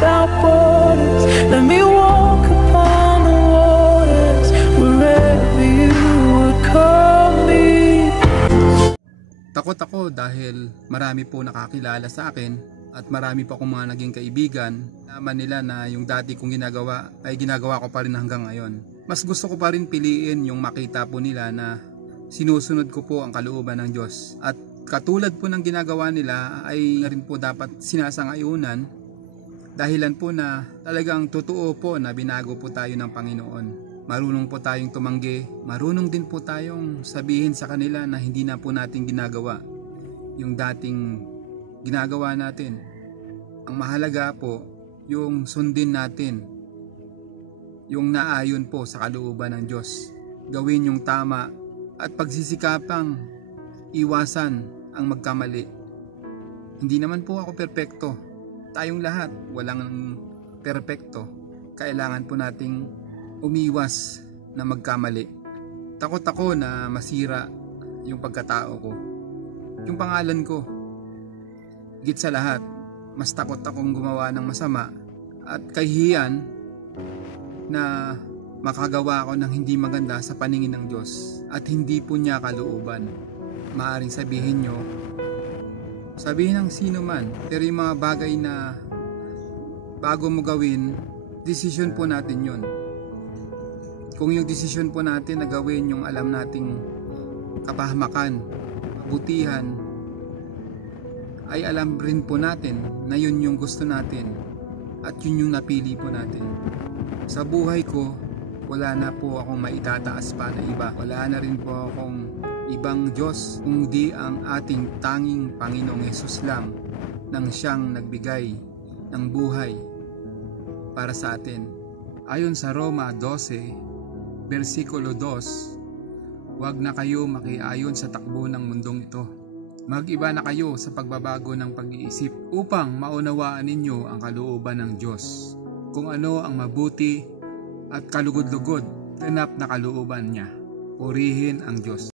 without borders. Let me walk upon the waters wherever you would call me. Takot ako dahil marami po nakakilala sa akin at marami pa akong mga naging kaibigan. Naman nila na yung dati kong ginagawa ay ginagawa ko pa rin hanggang ngayon. Mas gusto ko pa rin piliin yung makita po nila na sinusunod ko po ang kalooban ng Diyos. At katulad po ng ginagawa nila ay rin po dapat sinasangayunan, dahilan po na talagang totoo po na binago po tayo ng Panginoon. Marunong po tayong tumanggi, marunong din po tayong sabihin sa kanila na hindi na po natin ginagawa yung dating ginagawa natin. Ang mahalaga po yung sundin natin yung naayon po sa kalooban ng Diyos. Gawin yung tama at pagsisikapang iwasan ang magkamali. Hindi naman po ako perpekto. Tayong lahat walang perpekto. Kailangan po nating umiwas na magkamali. Takot ako na masira yung pagkatao ko, yung pangalan ko. Higit sa lahat, mas takot akong gumawa ng masama at kahihiyan na makagawa ako ng hindi maganda sa paningin ng Diyos at hindi po niya kalooban. Maaring sabihin nyo, sabihin ng sino man, pero yung mga bagay na bago mo gawin, desisyon po natin yun. Kung yung desisyon po natin na gawin yung alam nating kapahamakan, kabutihan, ay alam rin po natin na yun yung gusto natin at yun yung napili po natin. Sa buhay ko, wala na po akong maitataas pa na iba. Wala na rin po akong ibang Diyos kundi ang ating tanging Panginoong Hesus lang, nang siyang nagbigay ng buhay para sa atin. Ayon sa Roma 12, versikulo 2, huwag na kayo makiayon sa takbo ng mundong ito. Mag-iba na kayo sa pagbabago ng pag-iisip upang maunawaan ninyo ang kalooban ng Diyos, kung ano ang mabuti at kalugod-lugod, ganap na kalooban niya. Purihin ang Diyos.